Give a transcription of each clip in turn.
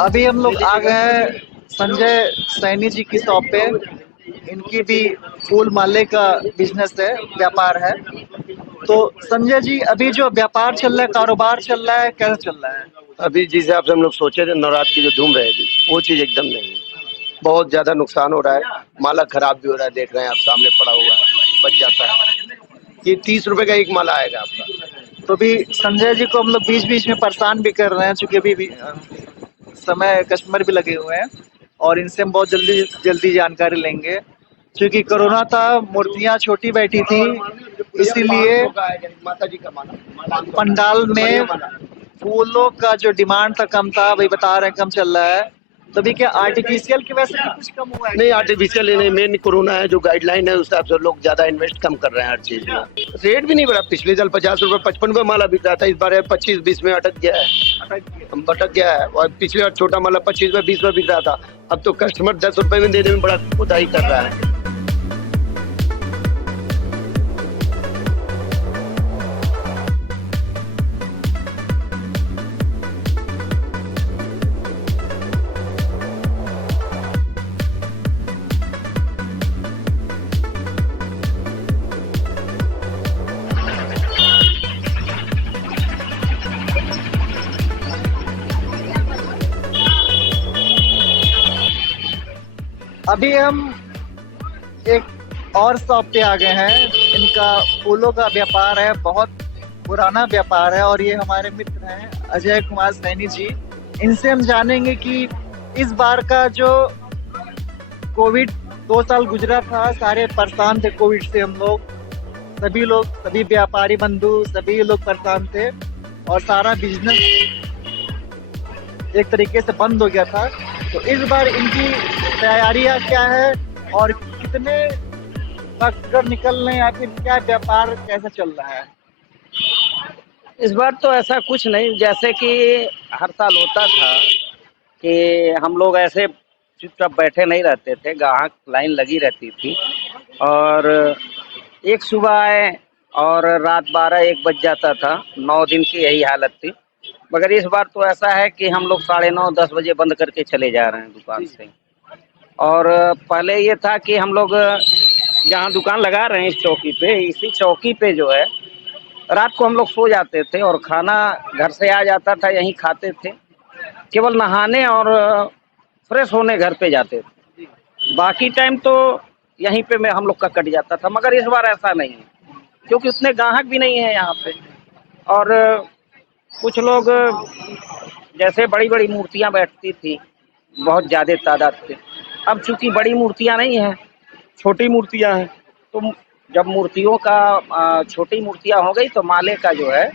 अभी हम लोग आ गए हैं संजय सैनी जी की शॉप पे। इनकी भी फूल माले का बिजनेस है, व्यापार है। तो संजय जी, अभी जो व्यापार चल रहा है, कारोबार चल रहा है, कैसा चल रहा है? अभी जिस हिसाब से हम लोग सोचे थे नवरात्र की जो धूम रहेगी वो चीज एकदम नहीं है। बहुत ज्यादा नुकसान हो रहा है, माला खराब भी हो रहा है, देख रहे हैं आप सामने पड़ा हुआ है, बच जाता है। ये 30 रुपए का एक माला आएगा आपका। तो भी संजय जी को हम लोग बीच बीच में परेशान भी कर रहे हैं, क्योंकि अभी भी समय कस्टमर भी लगे हुए हैं और इनसे हम बहुत जल्दी जल्दी जानकारी लेंगे। क्योंकि कोरोना था, मूर्तियां छोटी बैठी थी, इसीलिए माता जी का माला पंडाल में फूलों का जो डिमांड था कम था, वही बता रहे हैं कम चल रहा है। तो भी क्या आर्टिफिशियल की वजह से भी कुछ कम हुआ है? नहीं, आर्टिफिशियल नहीं, मेन कोरोना है जो गाइडलाइन है उस हिसाब से लोग ज्यादा इन्वेस्ट कम कर रहे हैं हर चीज में। रेट भी नहीं बढ़ा, पिछले साल 50 रुपए 55 रुपए माला बिक रहा था, इस बार 25-20 में अटक गया है। भटक गया है। और पिछले बार छोटा माला 25 में 20 में बिक रहा था, अब तो कस्टमर 10 रुपए में देने में बड़ा कोताही कर रहा है। अभी हम एक और शॉप पे आ गए हैं। इनका फूलों का व्यापार है, बहुत पुराना व्यापार है और ये हमारे मित्र हैं अजय कुमार सैनी जी। इनसे हम जानेंगे कि इस बार का जो कोविड 2 साल गुजरा था, सारे परेशान थे कोविड से। हम लोग सभी व्यापारी बंधु सभी लोग परेशान थे और सारा बिजनेस एक तरीके से बंद हो गया था। तो इस बार इनकी तैयारियां क्या है और कितने कस्टमर निकल रहे हैं या फिर क्या व्यापार कैसा चल रहा है? इस बार तो ऐसा कुछ नहीं, जैसे कि हर साल होता था कि हम लोग ऐसे चुपचाप बैठे नहीं रहते थे, ग्राहक लाइन लगी रहती थी और एक सुबह आए और रात 12-1 बज जाता था। 9 दिन की यही हालत थी। मगर इस बार तो ऐसा है कि हम लोग 9:30-10 बजे बंद करके चले जा रहे हैं दुकान से। और पहले ये था कि हम लोग जहाँ दुकान लगा रहे हैं इस चौकी पे, इसी चौकी पे जो है रात को हम लोग सो जाते थे और खाना घर से आ जाता था, यहीं खाते थे। केवल नहाने और फ्रेश होने घर पे जाते थे, बाकी टाइम तो यहीं पे मैं हम लोग का कट जाता था। मगर इस बार ऐसा नहीं है, क्योंकि उतने ग्राहक भी नहीं है यहाँ पे। और कुछ लोग, जैसे बड़ी बड़ी मूर्तियाँ बैठती थी, बहुत ज़्यादा तादाद पे, अब चूंकि बड़ी मूर्तियाँ नहीं हैं, छोटी मूर्तियाँ हैं, तो जब मूर्तियों का छोटी मूर्तियाँ हो गई तो माले का जो है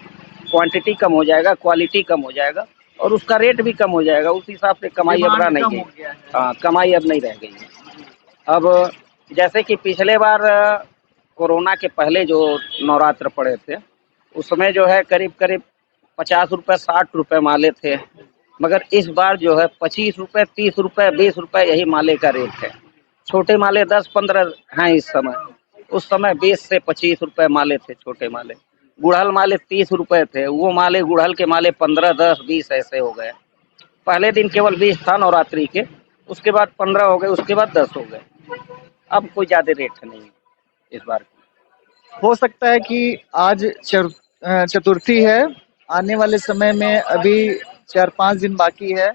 क्वांटिटी कम हो जाएगा, क्वालिटी कम हो जाएगा और उसका रेट भी कम हो जाएगा। उस हिसाब से कमाई अब रह नहीं गई। हाँ, कमाई अब नहीं रह गई है। अब जैसे कि पिछले बार कोरोना के पहले जो नवरात्र पड़े थे, उस समय जो है करीब करीब 50 रुपये 60 रुपये माले थे। मगर इस बार जो है 25 रुपये 30 रुपये 20 रुपये यही माले का रेट है। छोटे माले 10-15 हैं इस समय, उस समय 20 से 25 रुपये माले थे छोटे माले। गुड़हल माले 30 रुपये थे, वो माले गुड़हल के माले 15, 10, 20 ऐसे हो गए। पहले दिन केवल 20 था नवरात्रि के, उसके बाद 15 हो गए, उसके बाद 10 हो गए। अब कोई ज़्यादा रेट नहीं है इस बार। हो सकता है कि आज चतुर्थी है, आने वाले समय में अभी 4-5 दिन बाकी है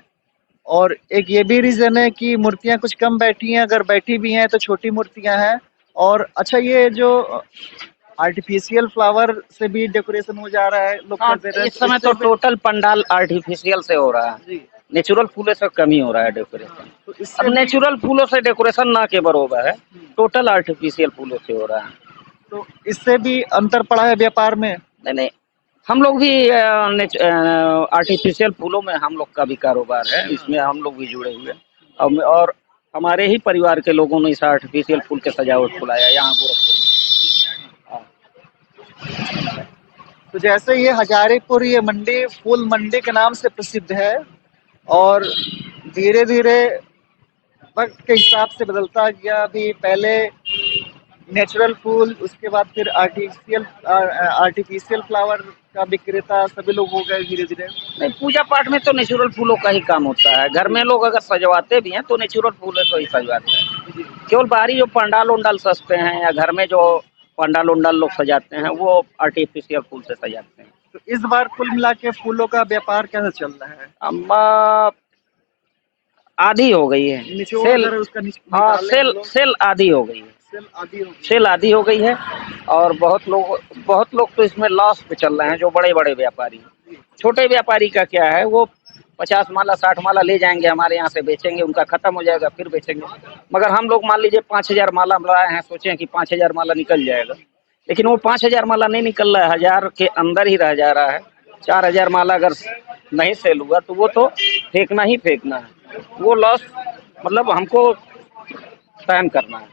और एक ये भी रीजन है कि मूर्तियां कुछ कम बैठी हैं, अगर बैठी भी हैं तो छोटी मूर्तियां हैं। और अच्छा, ये जो आर्टिफिशियल फ्लावर से भी डेकोरेशन हो जा रहा है, लोग हाँ, कर दे रहे हैं, इस समय तो टोटल पंडाल आर्टिफिशियल से हो रहा है। नेचुरल फूलों से कम ही हो रहा है डेकोरेशन। तो अब नेचुरल फूलों से डेकोरेशन ना के बराबर है, टोटल आर्टिफिशियल फूलों से हो रहा है। तो इससे भी अंतर पड़ा है व्यापार में? नहीं नहीं, हम लोग भी आर्टिफिशियल फूलों में हम लोग का भी कारोबार है, इसमें हम लोग भी जुड़े हुए हैं। और हमारे ही परिवार के लोगों ने इस आर्टिफिशियल फूल के सजावट फुलाया यहाँ गोरखपुर में। तो जैसे ये हजारीपुर, ये मंडी फूल मंडी के नाम से प्रसिद्ध है और धीरे धीरे वक्त के हिसाब से बदलता गया। अभी पहले नेचुरल फूल, उसके बाद फिर आर्टिफिशियल फ्लावर का विक्रेता सभी लोग हो गए धीरे धीरे। नहीं, पूजा पाठ में तो नेचुरल फूलों का ही काम होता है। घर में लोग अगर सजवाते भी हैं तो नेचुरल फूलों से ही सजवाते हैं। केवल बाहरी जो पंडाल उंडाल सजते हैं या घर में जो पंडाल उंडाल लोग सजाते हैं वो आर्टिफिशियल फूल से सजाते हैं। तो इस बार कुल मिला के फूलों का व्यापार कैसा चल रहा है? अब आधी हो गई है निचोड़ सेल। कर उसका हाँ, निकालें सेल हम लोग। सेल आधी हो गई है। सेल आधी हो गई। सेल आधी हो गई है और बहुत लोग तो इसमें लॉस पे चल रहे हैं। जो बड़े बड़े व्यापारी हैं, छोटे व्यापारी का क्या है, वो 50 माला 60 माला ले जाएंगे हमारे यहाँ से, बेचेंगे, उनका खत्म हो जाएगा फिर बेचेंगे। मगर हम लोग मान लीजिए 5000 माला लाए हैं, सोचे कि 5000 माला निकल जाएगा, लेकिन वो 5000 माला नहीं निकल रहा है, 1000 के अंदर ही रह जा रहा है। 4000 माला अगर नहीं सेल हुआ तो वो तो फेंकना ही फेंकना है। वो लॉस मतलब हमको सहन करना है।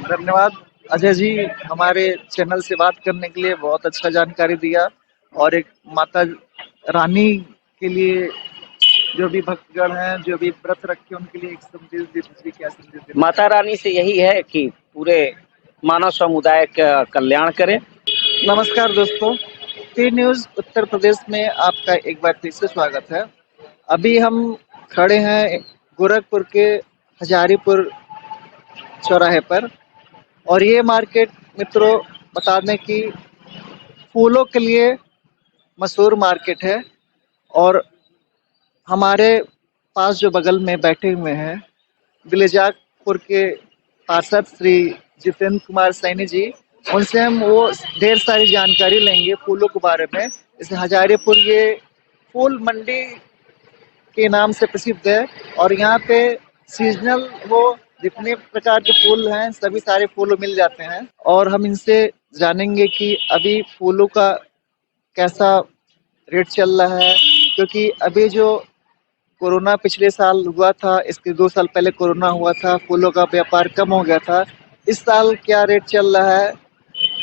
धन्यवाद अजय जी, हमारे चैनल से बात करने के लिए। बहुत अच्छा जानकारी दिया। और एक माता रानी के लिए जो भी भक्तगण हैं, जो भी व्रत रखे, उनके लिए एक संदेश दीजिए। क्या संदेश देना? माता रानी से यही है कि पूरे मानव समुदाय का कल्याण करें। नमस्कार दोस्तों, टी न्यूज उत्तर प्रदेश में आपका एक बार फिर से स्वागत है। अभी हम खड़े हैं गोरखपुर के हजारीपुर चौराहे पर, और ये मार्केट मित्रों बता दें कि फूलों के लिए मशहूर मार्केट है। और हमारे पास जो बगल में बैठे हुए हैं दिलेजापुर के पार्षद श्री जितेंद्र कुमार सैनी जी, उनसे हम वो ढेर सारी जानकारी लेंगे फूलों के बारे में। जैसे हजारीपुर ये फूल मंडी के नाम से प्रसिद्ध है, और यहाँ पे सीजनल वो जितने प्रकार के फूल हैं सभी सारे फूल मिल जाते हैं। और हम इनसे जानेंगे कि अभी फूलों का कैसा रेट चल रहा है, क्योंकि अभी जो कोरोना पिछले साल हुआ था, इसके 2 साल पहले कोरोना हुआ था, फूलों का व्यापार कम हो गया था। इस साल क्या रेट चल रहा है?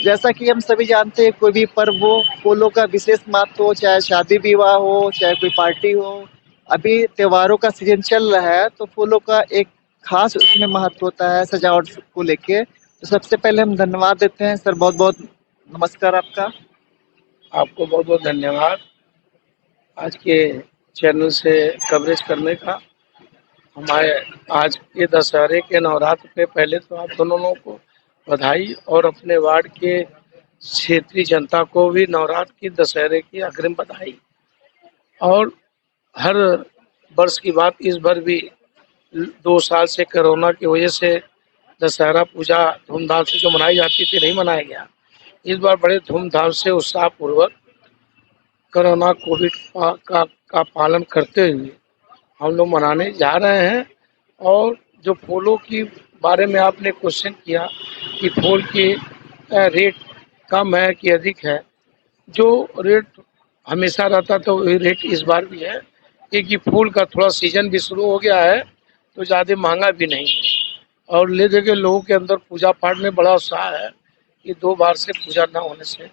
जैसा कि हम सभी जानते हैं, कोई भी पर्व हो, फूलों का विशेष महत्व हो, चाहे शादी विवाह हो, चाहे कोई पार्टी हो। अभी त्योहारों का सीजन चल रहा है, तो फूलों का एक खास उसमें महत्व होता है सजावट को लेके। तो सबसे पहले हम धन्यवाद देते हैं सर, बहुत बहुत नमस्कार आपका। आपको बहुत बहुत धन्यवाद आज के चैनल से कवरेज करने का। हमारे आज के दशहरे के नवरात्र पे पहले तो आप दोनों लोगों को बधाई, और अपने वार्ड के क्षेत्रीय जनता को भी नवरात्र की दशहरे की अग्रिम बधाई। और हर वर्ष की बात, इस बार भी 2 साल से कोरोना की वजह से दशहरा पूजा धूमधाम से जो मनाई जाती थी नहीं मनाया गया। इस बार बड़े धूमधाम से उत्साहपूर्वक कोरोना कोविड का पालन करते हुए हम लोग मनाने जा रहे हैं। और जो फूलों की बारे में आपने क्वेश्चन किया कि फूल की रेट कम है कि अधिक है, जो रेट हमेशा रहता तो वही रेट इस बार भी है, क्योंकि फूल का थोड़ा सीजन भी शुरू हो गया है तो ज़्यादा महंगा भी नहीं है। और ले दे के लोगों के अंदर पूजा पाठ में बड़ा उत्साह है कि 2 बार से पूजा ना होने से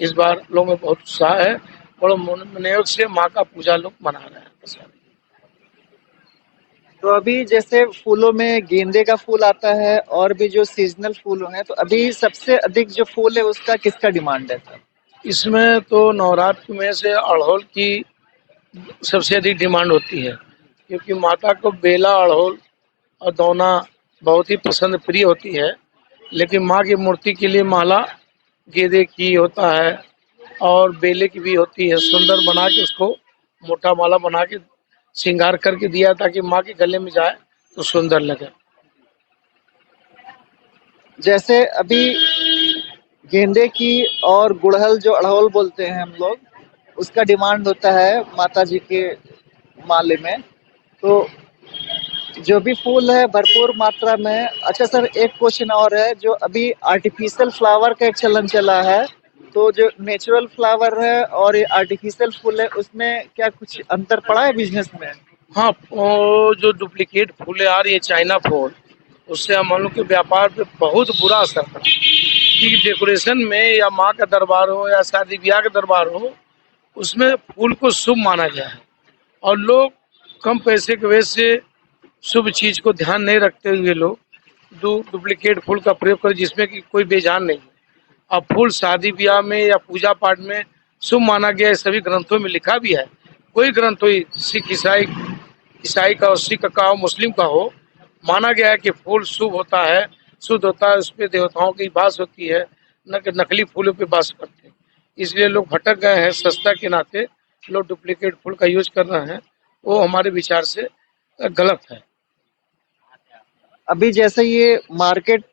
इस बार लोगों में बहुत उत्साह है। बड़े मनोयोग से माँ का पूजा लोग मना रहे हैं। तो अभी जैसे फूलों में गेंदे का फूल आता है और भी जो सीजनल फूल हैं, तो अभी सबसे अधिक जो फूल है उसका किसका डिमांड है सर? इसमें तो नवरात्र में से अड़हुल की सबसे अधिक डिमांड होती है, क्योंकि माता को बेला, अड़हुल और दौना बहुत ही पसंद प्रिय होती है। लेकिन माँ की मूर्ति के लिए माला गेंदे की होता है और बेले की भी होती है। सुंदर बना के उसको मोटा माला बना के श्रृंगार करके दिया ताकि माँ के गले में जाए तो सुंदर लगे। जैसे अभी गेंदे की और गुड़हल जो अड़हुल बोलते हैं हम लोग, उसका डिमांड होता है माता जी के माले में। तो जो भी फूल है भरपूर मात्रा में। अच्छा सर, एक क्वेश्चन और है, जो अभी आर्टिफिशियल फ्लावर का एक चलन चला है, तो जो नेचुरल फ्लावर है और ये आर्टिफिशियल फूल है, उसमें क्या कुछ अंतर पड़ा है बिजनेस में? हाँ, वो जो डुप्लीकेट फूलें आ रही है चाइना फूल, उससे हम लोग के व्यापार पे बहुत बुरा असर पड़ा। कि डेकोरेशन में या माँ का दरबार हो या शादी ब्याह का दरबार हो, उसमें फूल को शुभ माना गया है और लोग कम पैसे की वजह से शुभ चीज को ध्यान नहीं रखते हुए लोग डुप्लीकेट फूल का प्रयोग करें जिसमें कि कोई बेजान नहीं है। अब फूल शादी ब्याह में या पूजा पाठ में शुभ माना गया है, सभी ग्रंथों में लिखा भी है। कोई ग्रंथ हो, सिख ईसाई का हो, सिख का हो, मुस्लिम का हो, माना गया है कि फूल शुभ होता है, शुद्ध होता है, उसपे देवताओं की वास होती है, न कि नकली फूलों पे वास करते हैं। इसलिए लोग भटक गए हैं, सस्ता के नाते लोग डुप्लीकेट फूल का यूज कर रहे हैं, वो हमारे विचार से गलत है। अभी जैसे ये मार्केट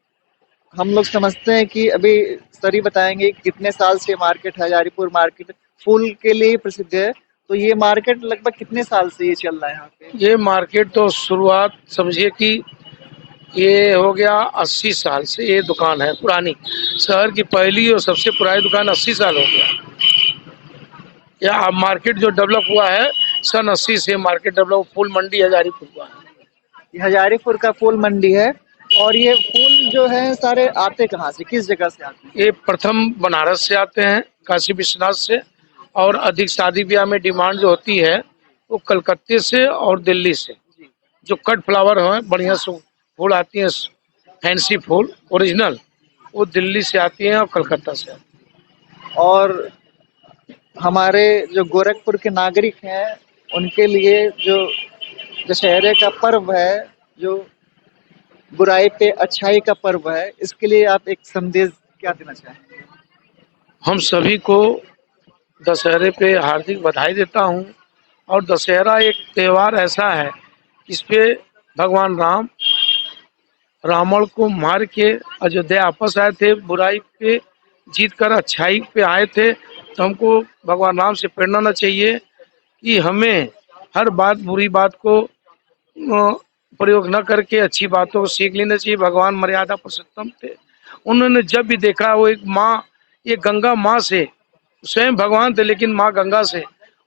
हम लोग समझते हैं कि अभी सर ही बताएंगे कितने साल से मार्केट हजारीपुर मार्केट फूल के लिए ही प्रसिद्ध है, तो ये मार्केट लगभग कितने साल से ये चल रहा है यहाँ पे? ये मार्केट तो शुरुआत समझिए कि ये हो गया 80 साल से ये दुकान है पुरानी। शहर की पहली और सबसे पुरानी दुकान 80 साल हो गया। या अब मार्केट जो डेवलप हुआ है सन 80 से मार्केट डेवलप, फूल मंडी हजारीपुर हुआ है। ये हजारीपुर का फूल मंडी है, और ये फूल जो है सारे आते कहाँ से, किस जगह से आते हैं? ये प्रथम बनारस से आते हैं, काशी विश्वनाथ से, और अधिक शादी ब्याह में डिमांड जो होती है वो कलकत्ते से और दिल्ली से। जो कट फ्लावर है बढ़िया से फूल आती हैं, फैंसी फूल ओरिजिनल, वो दिल्ली से आती हैं और कलकत्ता से आती हैं। और हमारे जो गोरखपुर के नागरिक हैं उनके लिए जो दशहरे का पर्व है, जो बुराई पे अच्छाई का पर्व है, इसके लिए आप एक संदेश क्या देना चाहेंगे? हम सभी को दशहरे पे हार्दिक बधाई देता हूँ। और दशहरा एक त्योहार ऐसा है, इस पे भगवान राम रावण को मार के अयोध्या वापस आए थे, बुराई पे जीत कर अच्छाई पे आए थे। तो हमको भगवान राम से प्रेरणा लेना चाहिए कि हमें हर बात बुरी बात को प्रयोग न करके अच्छी बातों को सीख लेना चाहिए। भगवान मर्यादा पुरुषोत्तम थे, उन्होंने जब भी देखा वो एक माँ, ये गंगा माँ से, स्वयं भगवान थे लेकिन माँ गंगा से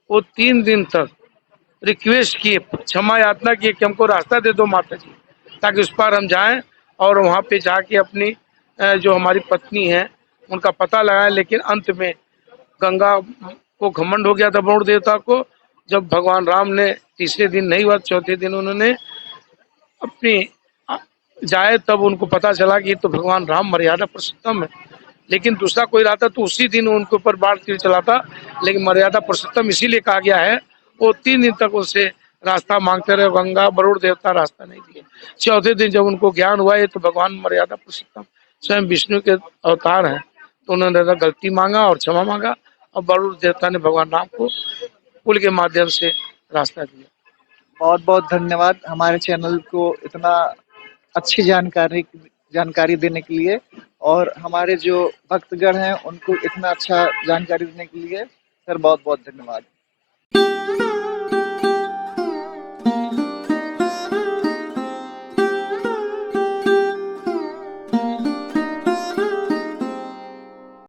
वो 3 दिन तक रिक्वेस्ट किए, क्षमा यातना किए कि हमको रास्ता दे दो माता जी, ताकि उस पार हम जाएं और वहाँ पे जाके अपनी जो हमारी पत्नी है उनका पता लगाएं। लेकिन अंत में गंगा को घमंड हो गया था वरुण देवता को। जब भगवान राम ने तीसरे दिन नहीं हुआ, चौथे दिन उन्होंने अपनी जाए, तब उनको पता चला कि तो भगवान राम मर्यादा पुरुषोत्तम है। लेकिन दूसरा कोई रहता तो उसी दिन उनके ऊपर बाढ़ तीर चलाता, लेकिन मर्यादा पुरुषोत्तम इसीलिए कहा गया है। वो 3 दिन तक उनसे रास्ता मांगते रहे, गंगा वरुण देवता रास्ता नहीं दिए। चौथे दिन जब उनको ज्ञान हुआ है तो भगवान मर्यादा पुरुषोत्तम स्वयं विष्णु के अवतार हैं, तो उन्होंने गलती मांगा और क्षमा मांगा, और वरुण देवता ने भगवान राम को पुल के माध्यम से रास्ता दिया। बहुत बहुत धन्यवाद हमारे चैनल को इतना अच्छी जानकारी देने के लिए, और हमारे जो भक्तगण हैं उनको इतना अच्छा जानकारी देने के लिए। सर बहुत बहुत धन्यवाद।